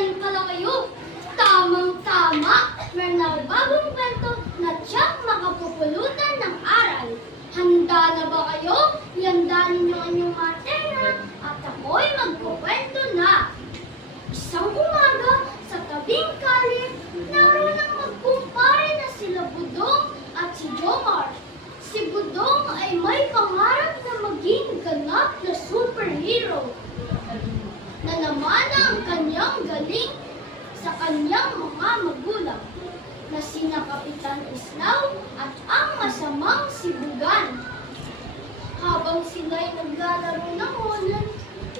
Nandyan pala kayo. Tamang-tama. Meron na bagong kwento na tiyak makapupulutan ng aral. Handa na ba kayo? Ihanda ninyo ang inyong matera at ako'y magkukwento na. Isang umaga sa tabing kalye, naroon ang magkumpare na sila Budong at si Jomar. Si Budong ay may pangarap na maging ganap na superhero. Na naman ang kanyang galing sa kanyang mga magulang na sina Kapitan Islaw at ang masamang si Bugan. Habang sila'y naglalaro ng ulan,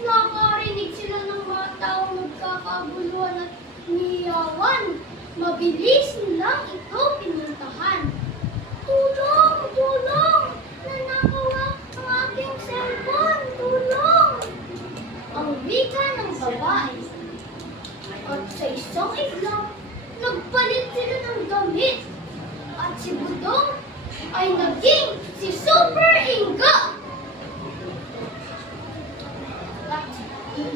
nakarinig sila ng mga taong nagkakaguluhan at niyawan. Mabilis nilang ito pinuntahan. Tulong! Tulong! Nanakaw ang aking cellphone! Tulong! Ang wika ng babae. At sa isang iglap, nagpalit sila ng damit. At si Budong ay naging si Super Ingo. At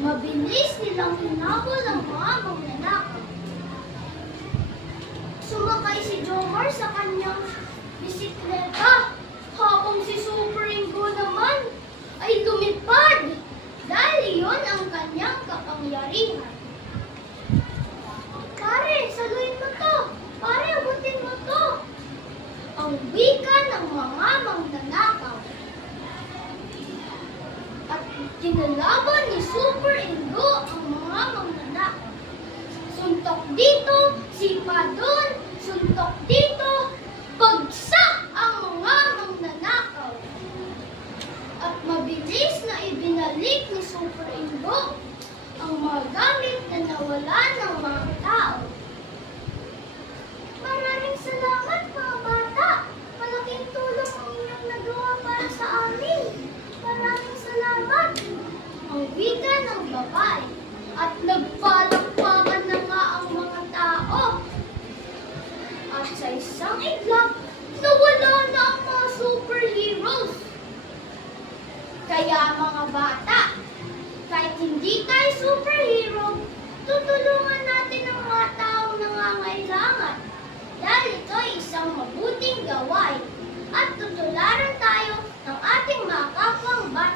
mabilis nilang hinabol ang mga magnanakaw. Sumakay si Jomar sa kanyang bisikleta, habang si Super Ingo naman ay lumipad dahil iyon ang kanyang kapangyarihan. Pare, saluhin mo to! Pare, abutin mo to! Ang wika ng mga magnanakaw. At kinalaban ni Super Ingo ang mga magnanakaw. Suntok dito, sipa doon, suntok dito, bagsak ang mga magnanakaw. At mabilis na ibinalik ni Super Ingo ang mga gamit na nawala ng mga tao. Maraming salamat mga bata. Malaking tulong ang inyong nagawa para sa amin. Maraming salamat. Ang wika ng babae. At nagpalakpakan na nga ang mga tao. At sa isang iglap, nawala na ang mga superheroes. Kaya mga bata, kahit hindi tayo superhero, tutulungan natin ang mga taong nangangailangan. Dahil ito ay isang mabuting gawain at tutularan tayo ng ating mga kapwang bata.